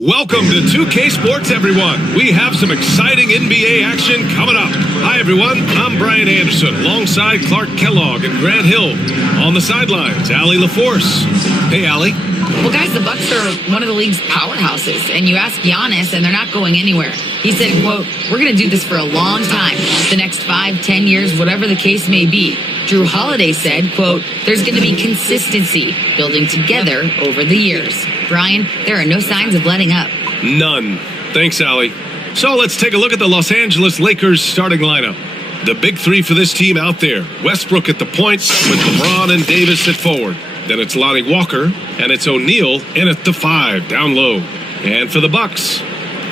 Welcome to 2K Sports, everyone. We have some exciting NBA action coming up. Hi, everyone. I'm Brian Anderson, alongside Clark Kellogg and Grant Hill. On the sidelines, Allie LaForce. Hey, Allie. Well, guys, the Bucks are one of the league's powerhouses, and you ask Giannis, and they're not going anywhere. He said, quote, "We're going to do this for a long time, the next 5, 10 years, whatever the case may be." Drew Holiday said, quote, "There's going to be consistency, building together over the years." Brian, there are no signs of letting up. None. Thanks, Allie. So let's take a look at the Los Angeles Lakers starting lineup. The big three for this team out there. Westbrook at the point with LeBron and Davis at forward. Then it's Lonnie Walker, and it's O'Neal in at the 5, down low. And for the Bucks,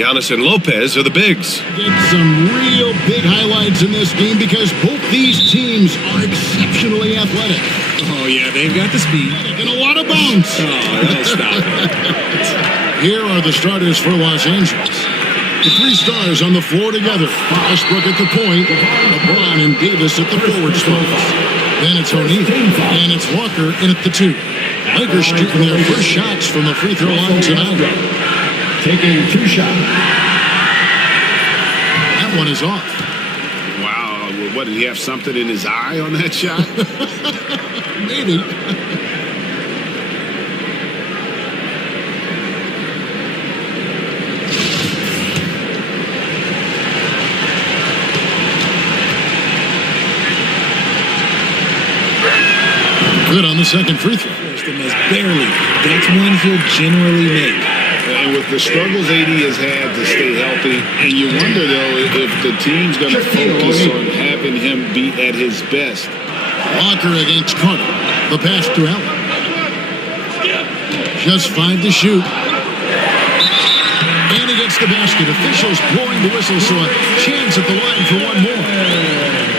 Giannis and Lopez are the bigs. Get some real big highlights in this game because both these teams are exceptionally athletic. Oh, yeah, they've got the speed. And a lot of bounce. Oh, that'll stop it. Here are the starters for Los Angeles. The three stars on the floor together. Westbrook at the point, LeBron and Davis at the forward spots. Then it's O'Neal, and it's Walker in at the 2. Lakers shooting their first shots from the free throw line tonight. Taking 2 shots. That one is off. Wow, what, did he have something in his eye on that shot? Maybe. Good on the second free throw. Barely. That's one he'll generally make. And with the struggles AD has had to stay healthy, and you wonder, though, if the team's going to focus on having him be at his best. Walker against Carter. The pass to Allen. Just 5 to shoot. And he gets the basket. Officials blowing the whistle, so a chance at the line for one more.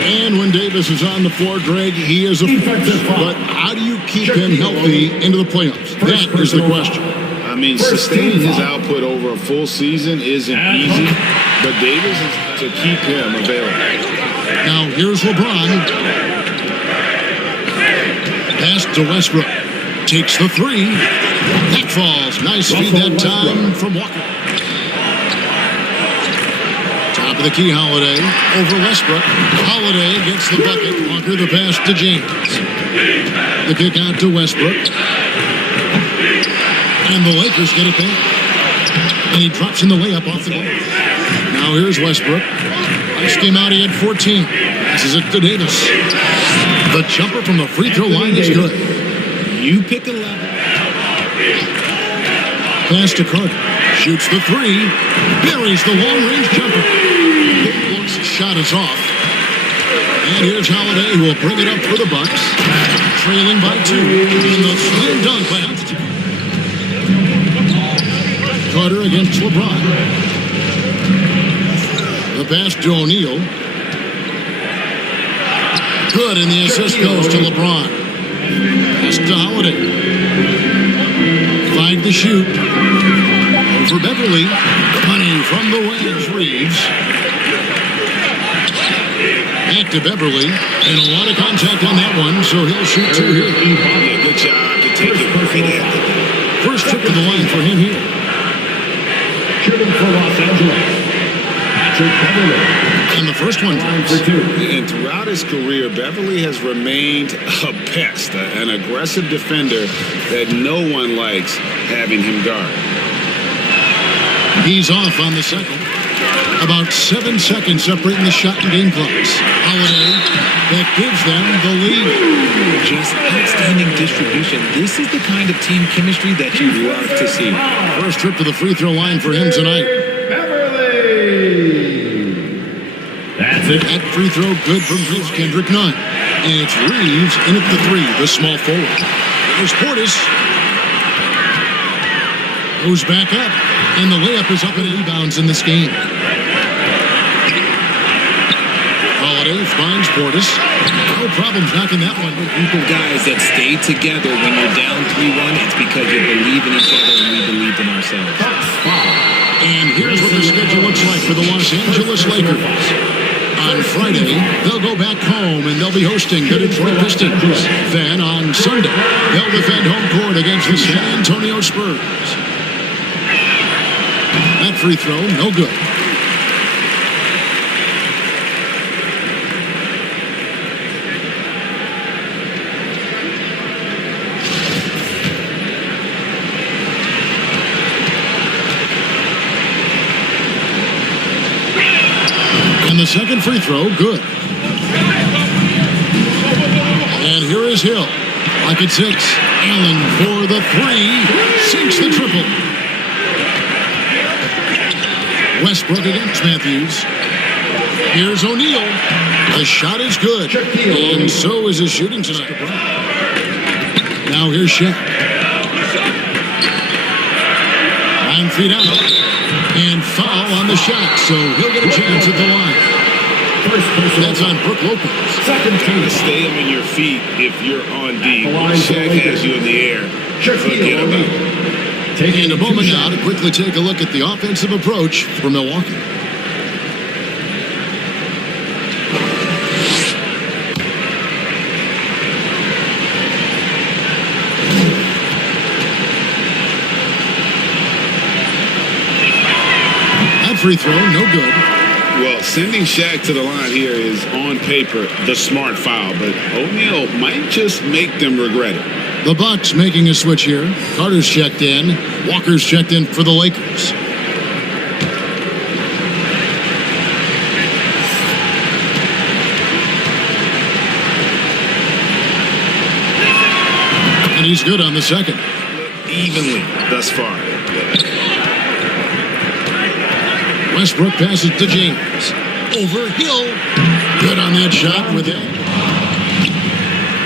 And when Davis is on the floor, Greg, he is a force. But how do you keep him healthy into the playoffs? That is the question. I mean, sustaining his output over a full season isn't easy, but Davis is to keep him available. Now, here's LeBron. Pass to Westbrook. Takes the 3. That falls. Nice feed that time from Walker. Top of the key, Holiday. Over Westbrook. Holiday gets the bucket. Walker the pass to James. The kick out to Westbrook. And the Lakers get it back. And he drops in the layup off the ball. Now here's Westbrook. Last game out, he had 14. Passes it to Davis. The jumper from the free throw line is good. You pick a level. Pass to Carter. Shoots the 3. Buries the long-range jumper. Looks shot is off. And here's Holiday, who will bring it up for the Bucks. Trailing by 2. In the slam dunk by Antetokounmpo. Carter against LeBron. The pass to O'Neal. Good, and the assist goes to LeBron. Pass to Holiday. 5 to shoot. Over Beverly. Money from the wedge. Reeves. Back to Beverly. And a lot of contact on that one, so he'll shoot 2 here. Yeah, good job to take it. First trip to the line for him here. Shooting for Los Angeles. And the first one For 2. And throughout his career, Beverly has remained a pest, an aggressive defender that no one likes having him guard. He's off on the second. About 7 seconds separating the shot and game clocks. Holiday, that gives them the lead. Just outstanding distribution. This is the kind of team chemistry that you love to see. First trip to the free throw line for him tonight. That's it. That free throw good from Kendrick Nunn. And it's Reeves in at the 3, the small forward. There's Portis. Goes back up. And the layup is up and rebounds in this game. Holiday finds Portis. No problems knocking that one. A group of guys that stay together when you're down 3-1. It's because you believe in each other and we believed in ourselves. And here's what the schedule looks like for the Los Angeles Lakers. On Friday, they'll go back home and they'll be hosting the Detroit Pistons. Then on Sunday, they'll defend home court against the San Antonio Spurs. free throw, no good. And the second free throw, good. And here is Hill. Lock at 6. Allen for the 3. Sinks the triple. Westbrook against Matthews. Here's O'Neal. The shot is good. And so is his shooting tonight. Now here's Shaq. 9 feet out. And foul on the shot. So he'll get a chance at the line. That's on Brook Lopez. Second to stay him on your feet if you're on D. Shaq has you in the air. Forget about it. And a moment now to quickly take a look at the offensive approach for Milwaukee. That free throw, no good. Well, sending Shaq to the line here is, on paper, the smart foul, but O'Neal might just make them regret it. The Bucks making a switch here. Carter's checked in. Walker's checked in for the Lakers. And he's good on the second. Evenly thus far. Westbrook passes to James. Over Hill. Good on that shot with it.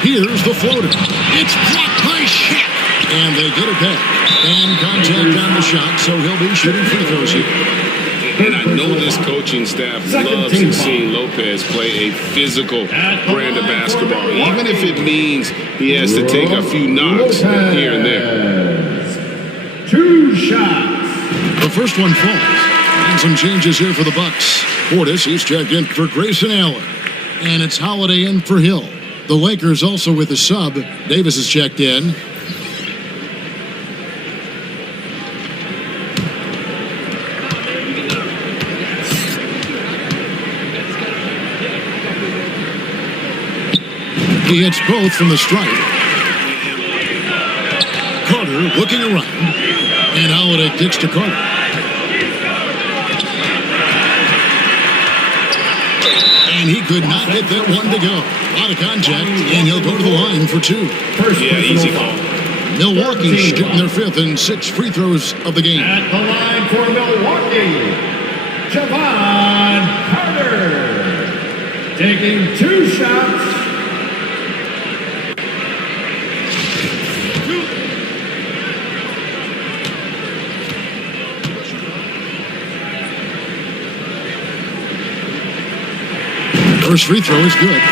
Here's the floater. It's blocked by Shaq. And they get it back. And contact on the shot, so he'll be shooting free throws here. And I know this coaching staff loves seeing Lopez play a physical brand of basketball, even if it means he has to take a few knocks here and there. 2 shots. The first one falls. And some changes here for the Bucks. Portis, he's checked in for Grayson Allen. And it's Holiday in for Hill. The Lakers also with a sub. Davis is checked in. He hits both from the stripe. Carter looking around. And Holiday kicks to Carter. And he could not get that one to go. A lot of contact, and he'll go to the line for 2. Yeah, easy call. Milwaukee shooting their 5th and 6th free throws of the game. At the line for Milwaukee, Javon Carter. Taking 2 shots. First free throw is good.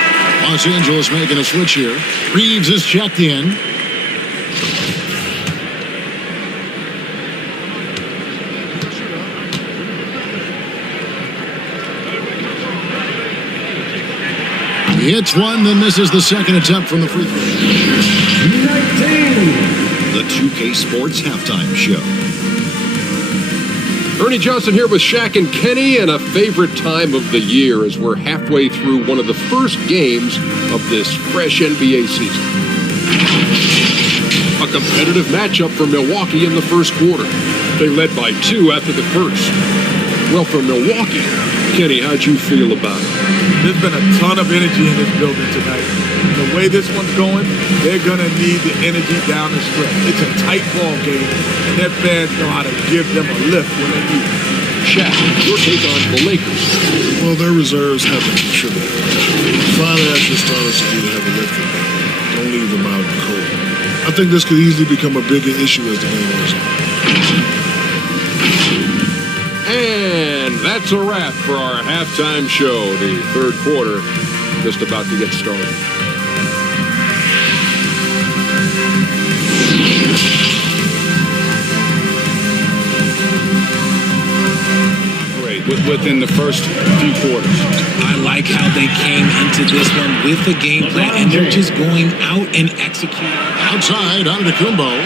Los Angeles making a switch here. Reeves is checked in. He hits one, then misses the second attempt from the free throw. 19. The 2K Sports Halftime Show. Ernie Johnson here with Shaq and Kenny, and a favorite time of the year as we're halfway through one of the first games of this fresh NBA season. A competitive matchup for Milwaukee in the first quarter. They led by 2 after the first. Well, for Milwaukee, Kenny, how'd you feel about it? There's been a ton of energy in this building tonight. The way this one's going, they're going to need the energy down the stretch. It's a tight ball game, and their fans know how to give them a lift when they need it. Shaq, your take on the Lakers. Well, their reserves haven't contributed. Finally, ask your starters to do the heavy lifting. Don't leave them out in the cold. I think this could easily become a bigger issue as the game goes on. And that's a wrap for our halftime show. The third quarter just about to get started. Within the first few quarters. I like how they came into this one with a game plan, and they're just going out and executing. Outside, Antetokounmpo.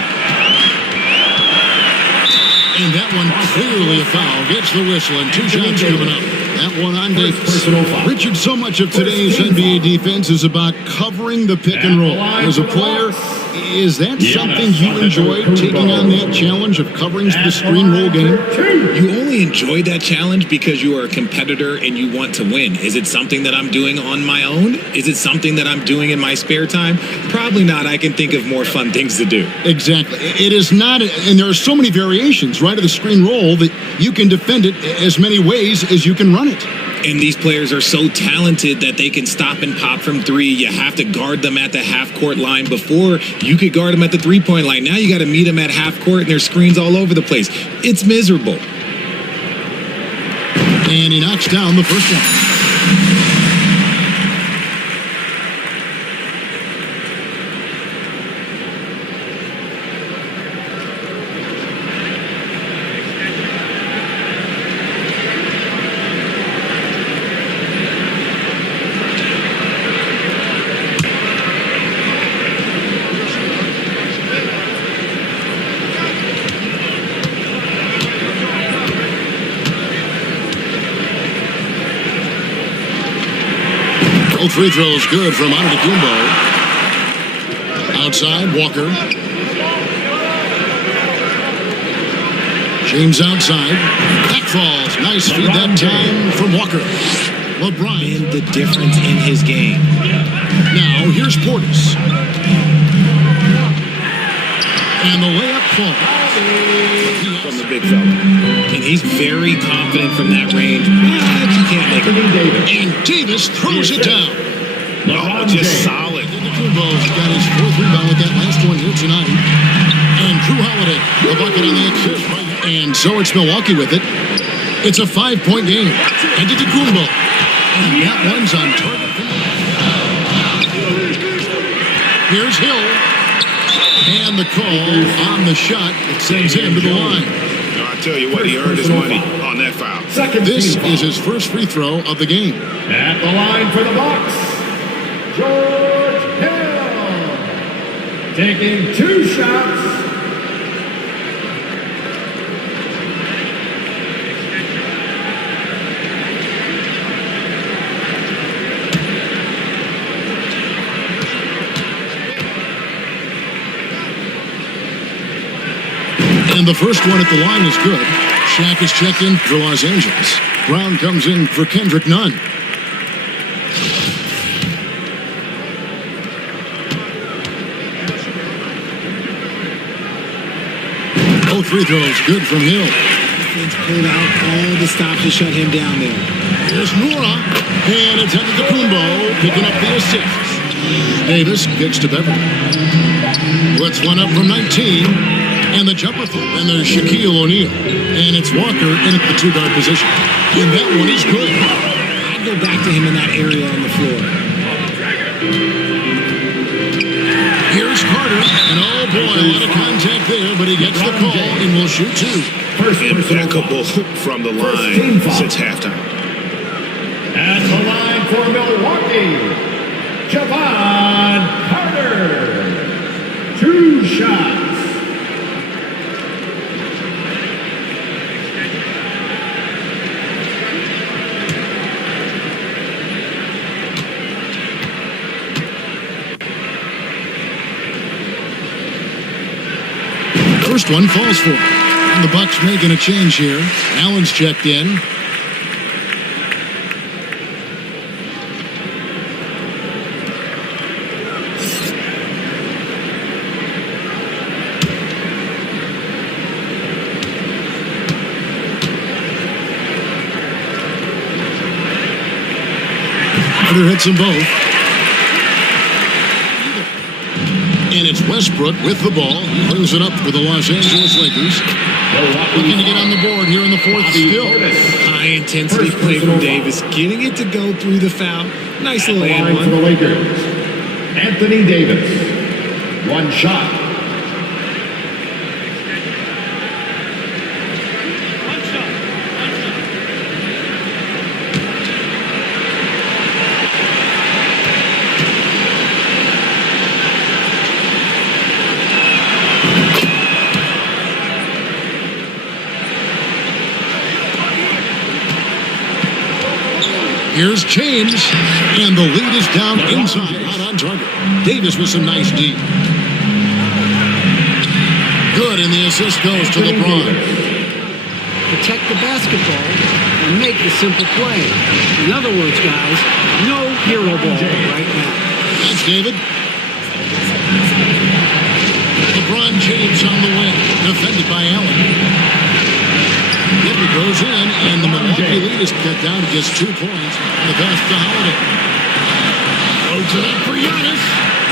And that one clearly a foul. Gets the whistle, and 2 shots coming up. That one on Davis. Richard, so much of today's NBA defense is about covering the pick and roll. As a player, is that something you enjoy, taking on that challenge of covering the screen roll game? You only enjoy that challenge because you are a competitor and you want to win. Is it something that I'm doing on my own? Is it something that I'm doing in my spare time? Probably not. I can think of more fun things to do. Exactly. It is not, and there are so many variations, right, of the screen roll that you can defend it as many ways as you can run it. And these players are so talented that they can stop and pop from 3. You have to guard them at the half-court line. Before, you could guard them at the 3-point line. Now you got to meet them at half-court, and there's screens all over the place. It's miserable. And he knocks down the first one. Free throw is good from Antetokounmpo. Outside, Walker. James outside. Back falls. Nice feed that time from Walker. LeBron. And the difference in his game. Now, here's Portis. And the layup falls. From the big fella. And he's very confident from that range. But you can't make it. And Davis throws it down. Oh, just solid. Antetokounmpo's got his 4th rebound with that last one here tonight. And Drew Holiday, the bucket on the assist. And so it's Milwaukee with it. It's a 5-point game. Antetokounmpo. And that one's on target. Here's Hill. And the call on the shot that sends him to the line. I tell you what, he earned his money on that foul. This is his first free throw of the game. At the line for the Bucks, George Hill. Taking 2 shots. And the first one at the line is good. Shaq is checked in for Los Angeles. Brown comes in for Kendrick Nunn. Both free throws good from Hill. Defense pulled out all the stops to shut him down there. Here's Nora. And it's Antetokounmpo picking up the assists. Davis kicks to Beverly. Puts one up from 19. And the jumper, and there's Shaquille O'Neal. And it's Walker in at the 2-guard position. And that one is good. I'd go back to him in that area on the floor. Here's Carter. And oh boy, a lot of contact there, but he gets the call and will shoot 2. Impeccable from the line since halftime. At the line for Milwaukee, Javon Carter. 2 shots. First one falls for him. And the Bucks making a change here. Allen's checked in. Carter hits them both. And it's Westbrook with the ball. He brings it up for the Los Angeles Lakers. Looking to get on the board here in the 4th still. High intensity play from Davis. Getting it to go through the foul. Nice little and one. For the Lakers, Anthony Davis. 1 shot. Here's James, and the lead is down inside, out on target. Davis with some nice D. Good, and the assist goes to LeBron. Protect the basketball and make the simple play. In other words, guys, no hero ball right now. Thanks, David. LeBron James on the wing, defended by Allen. It goes in, and the Milwaukee lead is cut down to just 2 points. The pass to Holiday. Goes it up for Giannis.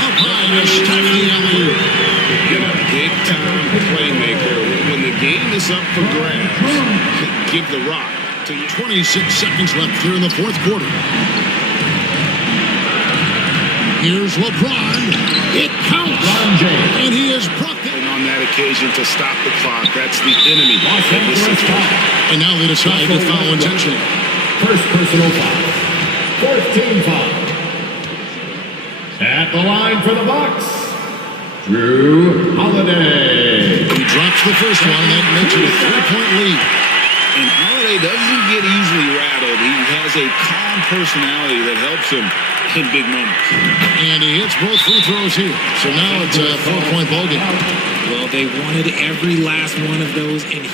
Up high to stop the alley-oop. Big-time playmaker. When the game is up for grabs, give the rock to you. 26 seconds left here in the fourth quarter. Here's LeBron. It counts. And he is brought And on that occasion to stop the clock. That's the enemy. And now they decide to foul intentionally. First personal foul. Fourth team foul. At the line for the Bucks, Drew Holiday. He drops the first one, and that makes it a 3-point lead. And Holiday doesn't get easily rattled. He has a calm personality that helps him in big moments. And he hits both free throws here. So now it's a 4-point ballgame. Well, they wanted every last one of those, and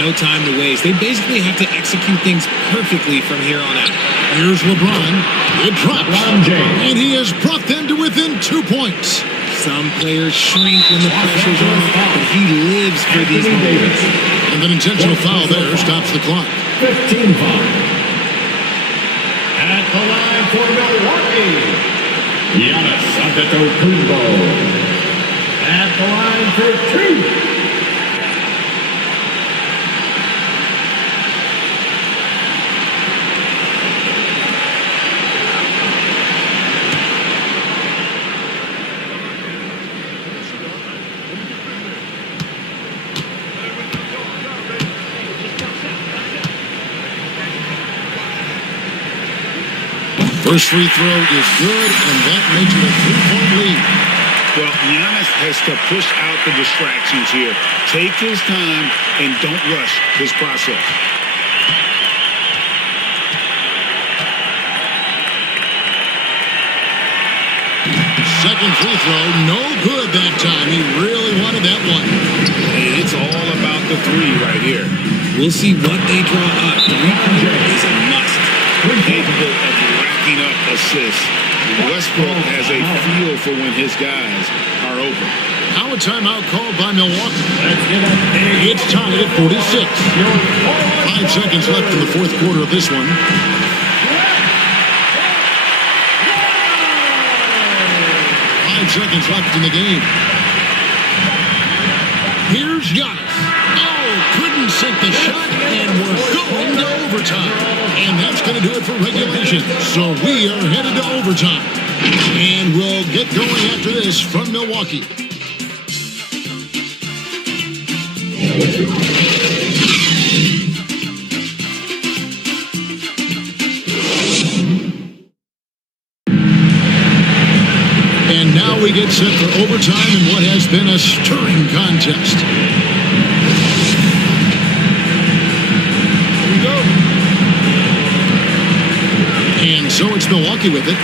no time to waste. They basically have to execute things perfectly from here on out. Here's LeBron. It drops. And he has brought them to within 2 points. Some players shrink when the pressure's on, but he lives for these moments. And an intentional foul there stops the clock. 15 foul. At the line for Milwaukee, Giannis Antetokounmpo. At the line for 2. First free throw is good, and that makes it a 3-point lead. Well, Giannis has to push out the distractions here. Take his time and don't rush his process. Second free throw, no good that time. He really wanted that one. And it's all about the 3 right here. We'll see what they draw up. 3-pointer is a must. Capable of racking up assists. Westbrook has a feel for when his guys are open. Now a timeout called by Milwaukee. It's tied at 46. 5 seconds left in the fourth quarter of this one. 5 seconds left in the game. Here's Giannis. Oh, couldn't sink the shot, and we're going to overtime. And that's going to do it for regulation. So we are headed to overtime. And we'll get going after this from Milwaukee. And now we get set for overtime in what has been a stirring contest. Here we go. And so it's Milwaukee with it.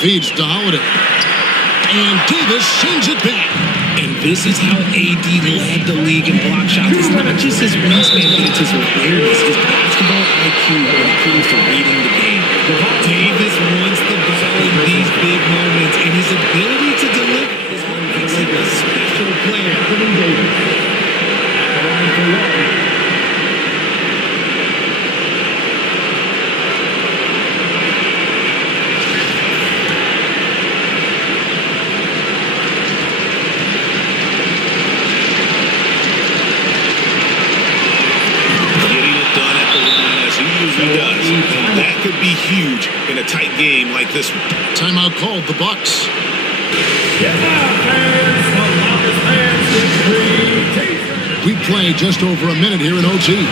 Feeds to Holiday. And Davis sends it back. And this is how AD led the league in block shots. It's not just his wingspan, but it's his awareness, his basketball IQ when it comes to reading the game. Davis wants the ball in these big moments, and his ability to deliver is what makes him a special player. That could be huge in a tight game like this one. Timeout called the Bucks. We play just over a minute here in OT.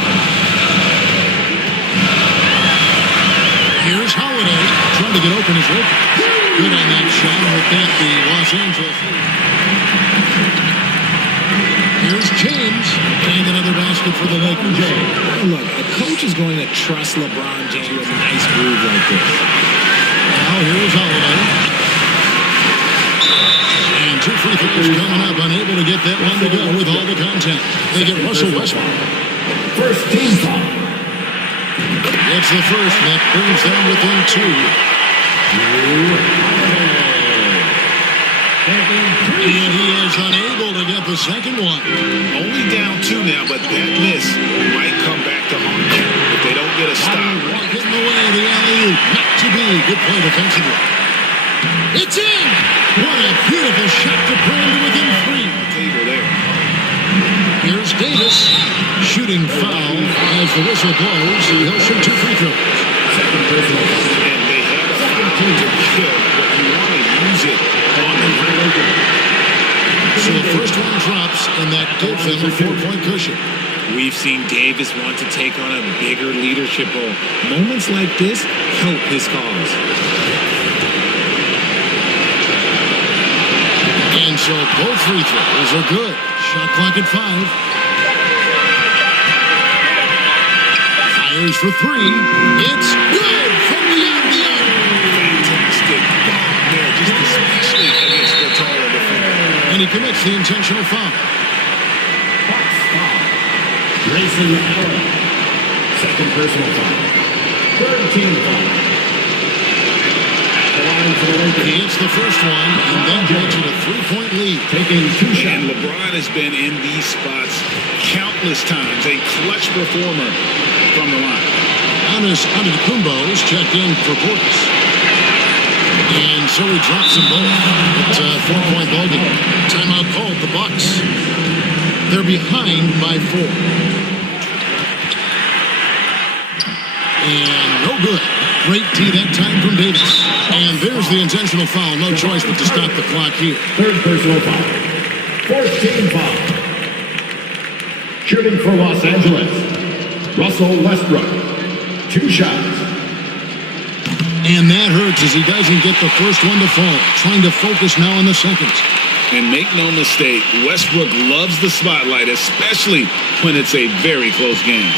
Here's Holiday trying to get open his open. Good on that shot. With that, the Los Angeles. Here's James and another basket. basket for the Lakers. Oh, look, a coach is going to trust LeBron James with a nice groove like this. Now here's Holiday. And 2 free throws coming up, unable to get that one to go with all the contact. They get Russell Westbrook. First team foul. That's the first. That brings them within 2. And he is unable to get the second one. Only down 2 now, but that miss might come back to haunt them if they don't get a stop. Getting away, the alley-oop. Not to be. Good play defensively. It's in! What a beautiful shot to bring to within 3. Table there. Here's Davis. Shooting foul as the whistle blows. He'll shoot 2 free throws. Second personal. And they have a foul to kill, but you want to use it on the ground. So the first one drops, and that gives them a 4-point cushion. We've seen Davis want to take on a bigger leadership role. Moments like this help his cause. And so both free throws are good. Shot clock at 5. Fires for 3. It's good from beyond the arc. Fantastic ball there, just especially against the taller defender. And he commits the intentional foul. Grayson Allen. Second personal foul. Third team foul. The line for the Lakers. He hits the first one, and then makes it a 3-point lead. Taking 2 shots. And LeBron has been in these spots countless times. A clutch performer from the line. Antetokounmpo is checked in for points. And so he drops them both. It's a 4-point ball game. Timeout called the Bucks. They're behind by 4. And no good. Great tee that time from Davis. And there's the intentional foul. No choice but to stop the clock here. Third personal foul. Fourth team foul. Shooting for Los Angeles. Russell Westbrook. 2 shots. And that hurts as he doesn't get the first one to fall. Trying to focus now on the second. And make no mistake, Westbrook loves the spotlight, especially when it's a very close game.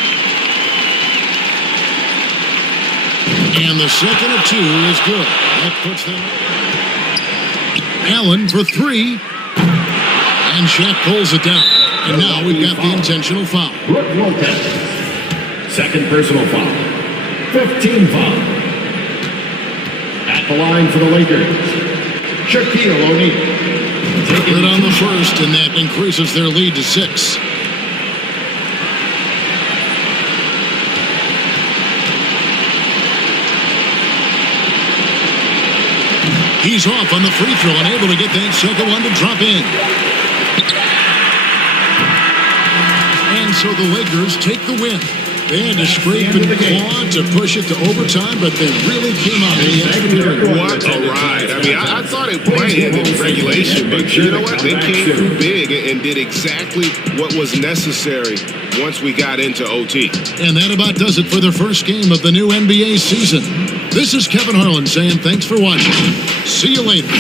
And the second of 2 is good. That puts them. Allen for 3. And Shaq pulls it down. And now we've got the intentional foul. Brook Lopez. Second personal foul. 15 foul. At the line for the Lakers. Shaquille O'Neal. Good on the first, and that increases their lead to 6. He's off on the free throw, unable to get that second one to drop in. And so the Lakers take the win. They had to scrape and claw to push it to overtime, but they really came out in the extra period. What a ride. I mean, I thought it might end in regulation, but you know what? They came through big and did exactly what was necessary once we got into OT. And that about does it for the first game of the new NBA season. This is Kevin Harlan saying thanks for watching. See you later.